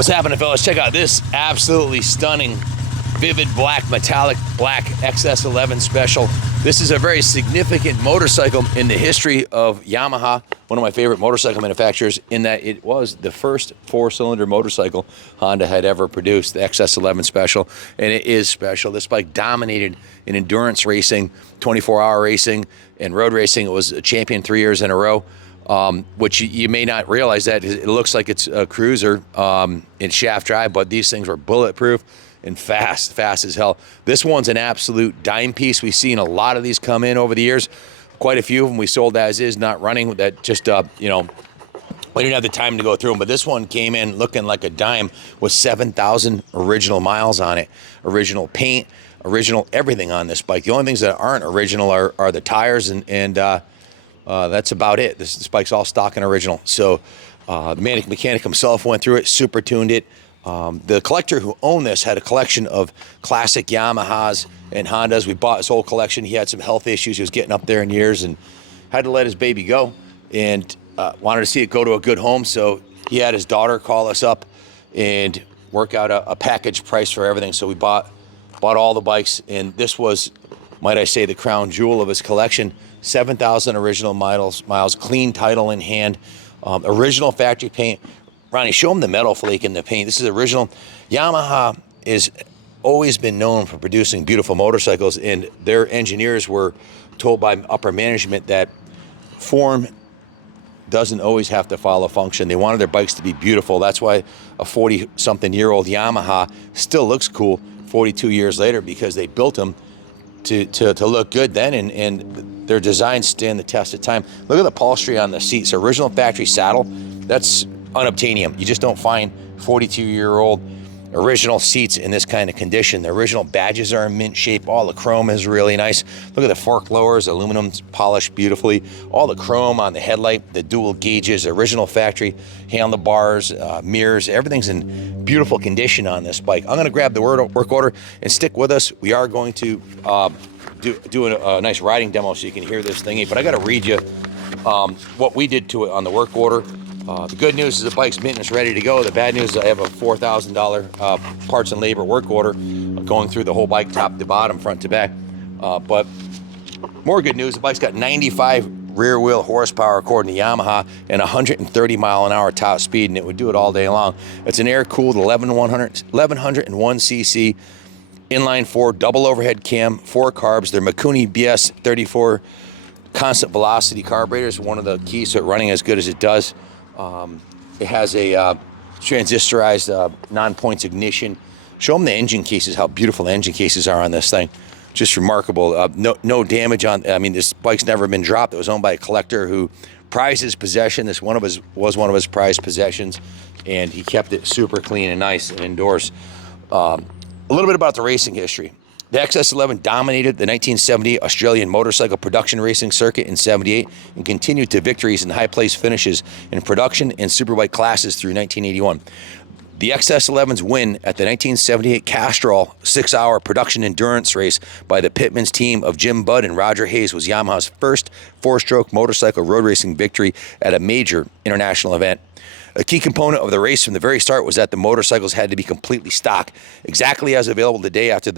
What's happening, fellas? Check out this absolutely stunning, vivid black, metallic black XS11 Special. This is a very significant motorcycle in the history of Yamaha, one of my favorite motorcycle manufacturers, in that it was the first four-cylinder motorcycle Honda had ever produced, the XS11 Special, and it is special. This bike dominated in endurance racing, 24-hour racing, and road racing. It was a champion 3 years in a row. Which you may not realize that it looks like it's a cruiser in shaft drive, but these things were bulletproof and fast as hell. This one's an absolute dime piece. We've seen a lot of these come in over the years. Quite a few of them we sold as is, not running. That just, you know, we didn't have the time to go through them. But this one came in looking like a dime with 7,000 original miles on it. Original paint, original everything on this bike. The only things that aren't original are the tires and that's about it. This bike's all stock and original. So the Manic mechanic himself went through it, super tuned it. The collector who owned this had a collection of classic Yamahas and Hondas. We bought his whole collection. He had some health issues. He was getting up there in years and had to let his baby go, and wanted to see it go to a good home. So he had his daughter call us up and work out a package price for everything. So we bought all the bikes, and this was, might I say, the crown jewel of his collection. 7,000 original miles, clean title in hand, original factory paint. Ronnie, show them the metal flake in the paint. This is original. Yamaha is always been known for producing beautiful motorcycles, and their engineers were told by upper management that form doesn't always have to follow function. They wanted their bikes to be beautiful. That's why a 40-something-year-old Yamaha still looks cool 42 years later, because they built them to look good then, and their designs stand the test of time. Look at the upholstery on the seats. Original factory saddle. That's unobtainium. You just don't find 42-year-old original seats in this kind of condition. The original badges are in mint shape. All the chrome is really nice. Look at the fork lowers, aluminum polished beautifully. All the chrome on the headlight, the dual gauges, original factory handlebars, mirrors, everything's in beautiful condition on this bike. I'm gonna grab the work order and stick with us. We are going to do a nice riding demo so you can hear this thingy, but I gotta read you what we did to it on the work order. The good news is the bike's mint is ready to go. The bad news is I have a $4,000 parts and labor work order going through the whole bike, top to bottom, front to back. But more good news, the bike's got 95 rear wheel horsepower according to Yamaha and 130 mile an hour top speed, and it would do it all day long. It's an air-cooled 1101 cc inline four double overhead cam, 4 carbs. They're Mikuni BS 34 constant velocity carburetors, one of the keys to it running as good as it does. It has a transistorized non-points ignition. Show them the engine cases, how beautiful the engine cases are on this thing. Just remarkable. No damage on. I mean, this bike's never been dropped. It was owned by a collector who prized his possession. This was one of his prized possessions, and he kept it super clean and nice and indoors. A little bit about the racing history. The XS11 dominated the 1978 Australian motorcycle production racing circuit in '78 and continued to victories and high-place finishes in production and superbike classes through 1981. The XS11's win at the 1978 Castrol 6-hour production endurance race by the Pitman's team of Jim Budd and Roger Hayes was Yamaha's first 4-stroke motorcycle road racing victory at a major international event. A key component of the race from the very start was that the motorcycles had to be completely stock, exactly as available the day after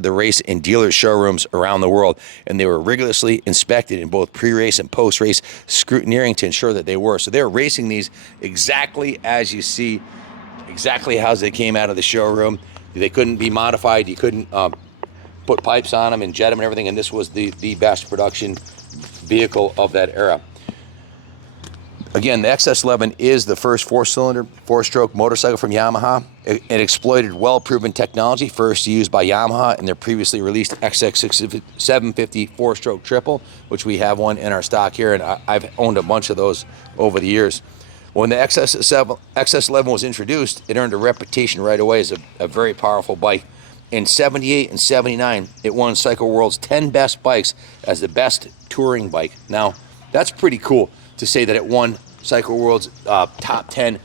the race in dealers' showrooms around the world, and they were rigorously inspected in both pre-race and post-race scrutineering to ensure that they were. So they were racing these exactly as you see, exactly as they came out of the showroom. They couldn't be modified. You couldn't put pipes on them and jet them and everything, and this was the best production vehicle of that era. Again, the XS11 is the first 4-cylinder, 4-stroke motorcycle from Yamaha. It exploited well-proven technology, first used by Yamaha in their previously released XS750 4-stroke triple, which we have one in our stock here, and I've owned a bunch of those over the years. When the XS11 was introduced, it earned a reputation right away as a very powerful bike. In '78 and '79, it won Cycle World's 10 best bikes as the best touring bike. Now, that's pretty cool to say that it won Cycle World's top 10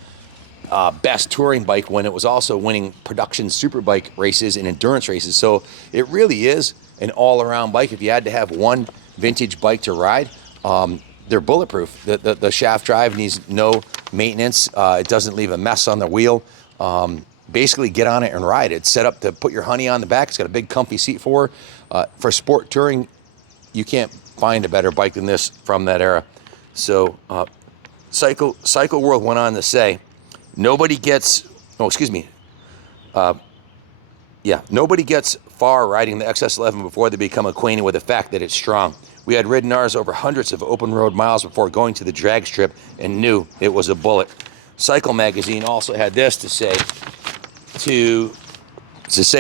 best touring bike when it was also winning production superbike races and endurance races. So it really is an all-around bike. If you had to have one vintage bike to ride, they're bulletproof. The shaft drive needs no maintenance. It doesn't leave a mess on the wheel. Basically get on it and ride. It's set up to put your honey on the back. It's got a big comfy seat for sport touring. You can't find a better bike than this from that era. So Cycle World went on to say, nobody gets far riding the XS11 before they become acquainted with the fact that it's strong. We had ridden ours over hundreds of open road miles before going to the drag strip and knew it was a bullet. Cycle magazine also had this to say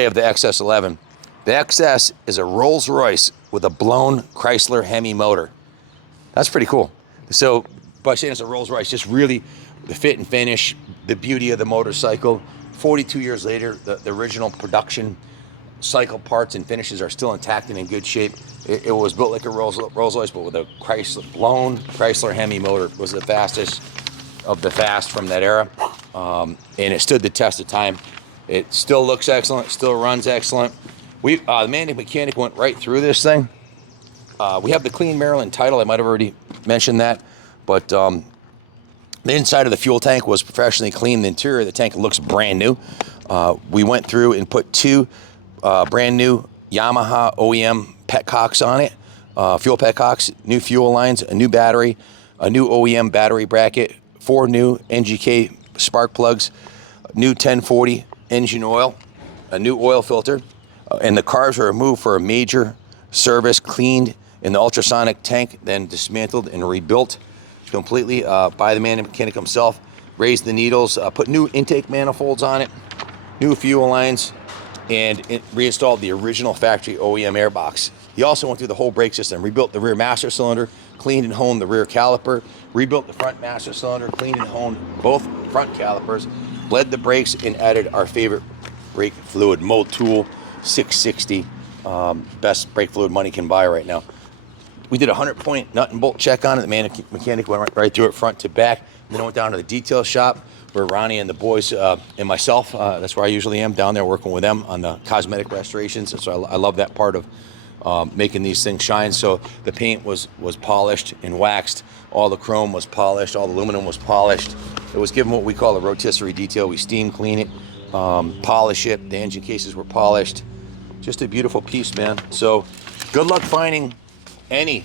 of the XS11. The XS is a Rolls Royce with a blown Chrysler Hemi motor. That's pretty cool. So by saying it's a Rolls Royce, just really the fit and finish, the beauty of the motorcycle. 42 years later, the original production cycle parts and finishes are still intact and in good shape. It was built like a Rolls Royce, but with a blown Chrysler Hemi motor. It was the fastest of the fast from that era, and it stood the test of time. It still looks excellent, still runs excellent. The Manic mechanic went right through this thing. We have the clean Maryland title. I might have already mentioned that, but the inside of the fuel tank was professionally cleaned. The interior of the tank looks brand new. We went through and put two brand new Yamaha OEM Petcocks on it, fuel Petcocks, new fuel lines, a new battery, a new OEM battery bracket, 4 new NGK spark plugs, new 1040 engine oil, a new oil filter, and the carbs were removed for a major service, cleaned in the ultrasonic tank, then dismantled and rebuilt completely by the Manic mechanic himself. Raised the needles, put new intake manifolds on it, new fuel lines, and it reinstalled the original factory OEM airbox. He also went through the whole brake system, rebuilt the rear master cylinder, cleaned and honed the rear caliper, rebuilt the front master cylinder, cleaned and honed both front calipers, bled the brakes, and added our favorite brake fluid, Mold Tool 660. Best brake fluid money can buy right now. We did a 100-point nut and bolt check on it. The Manic mechanic went right through it front to back. Then I went down to the detail shop where Ronnie and the boys and myself, that's where I usually am, down there working with them on the cosmetic restorations. So I love that part of making these things shine. So the paint was polished and waxed. All the chrome was polished. All the aluminum was polished. It was given what we call a rotisserie detail. We steam clean it, polish it. The engine cases were polished. Just a beautiful piece, man. So good luck finding any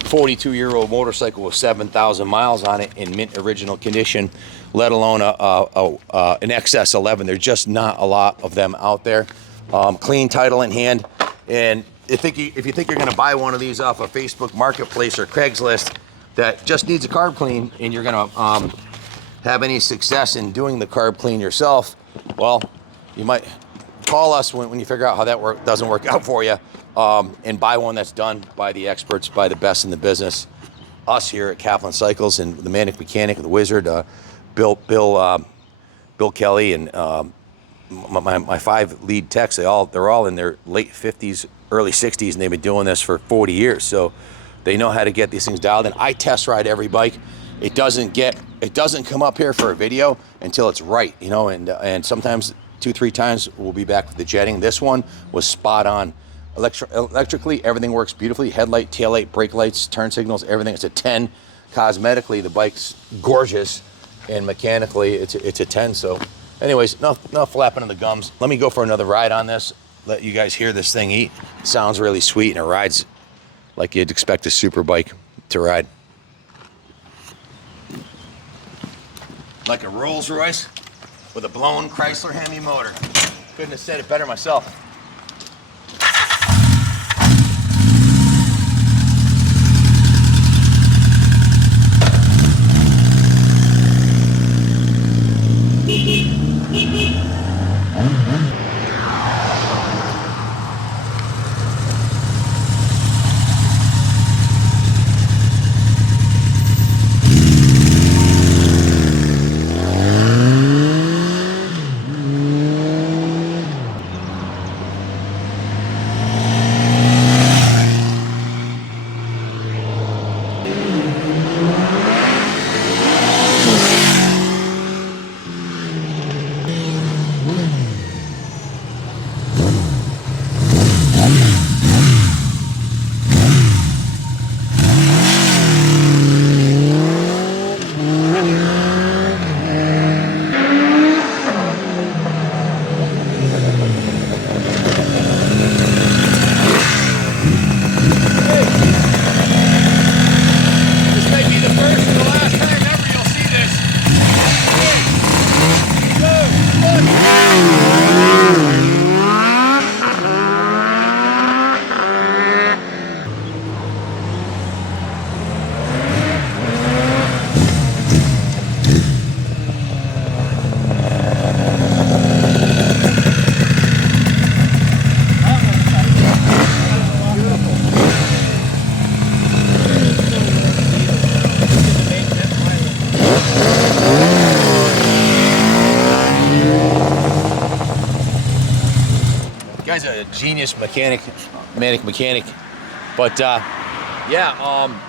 42-year-old motorcycle with 7,000 miles on it in mint original condition, let alone an XS11. There's just not a lot of them out there. Clean title in hand. And if you think you're going to buy one of these off a Facebook Marketplace or Craigslist that just needs a carb clean and you're going to have any success in doing the carb clean yourself, well, you might call us when you figure out how that doesn't work out for you, and buy one that's done by the experts, by the best in the business. Us here at Kaplan Cycles and the Manic mechanic, the wizard, Bill Kelly, and my 5 lead techs. They're all in their late 50s, early 60s, and they've been doing this for 40 years. So they know how to get these things dialed in. I test ride every bike. It doesn't come up here for a video until it's right, and sometimes 2-3 times we'll be back with the jetting. This one was spot on. Electrically, everything works beautifully. Headlight, taillight, brake lights, turn signals, everything. It's a 10. Cosmetically, the bike's gorgeous, and mechanically, it's a 10. So anyways, no flapping of the gums. Let me go for another ride on this. Let you guys hear this thing eat. It sounds really sweet, and it rides like you'd expect a super bike to ride. Like a Rolls Royce with a blown Chrysler Hemi motor. Couldn't have said it better myself. genius mechanic, Manic mechanic. But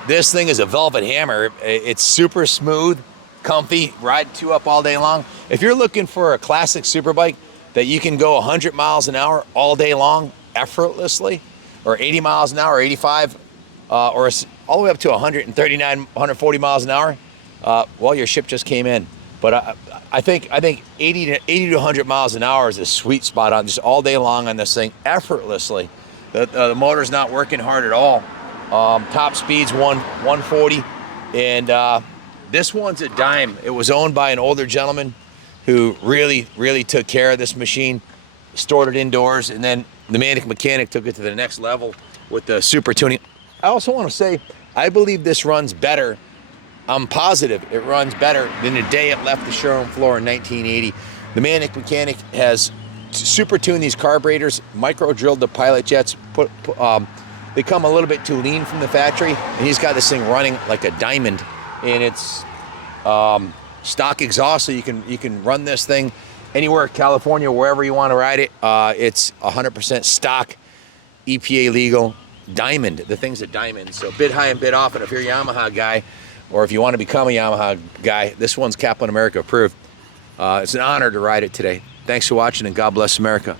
this thing is a velvet hammer. It's super smooth, comfy, ride 2 up all day long. If you're looking for a classic super bike that you can go 100 miles an hour all day long effortlessly, or 80 miles an hour, 85, or all the way up to 139, 140 miles an hour, well, your ship just came in. But I think 80 to 100 miles an hour is a sweet spot on just all day long on this thing effortlessly. The motor's not working hard at all. Top speed's 140, and this one's a dime. It was owned by an older gentleman who really took care of this machine, stored it indoors, and then the Manic mechanic took it to the next level with the super tuning. I also want to say, I believe this runs better. I'm positive it runs better than the day it left the showroom floor in 1980. The Manic mechanic has super tuned these carburetors, micro drilled the pilot jets, they come a little bit too lean from the factory, and he's got this thing running like a diamond, and it's stock exhaust, so you can run this thing anywhere, California, wherever you want to ride it. It's 100% stock, EPA legal, diamond. The thing's a diamond, so bid high and bid often. If you're a Yamaha guy, or if you want to become a Yamaha guy, this one's Kaplan America approved. It's an honor to ride it today. Thanks for watching, and God bless America.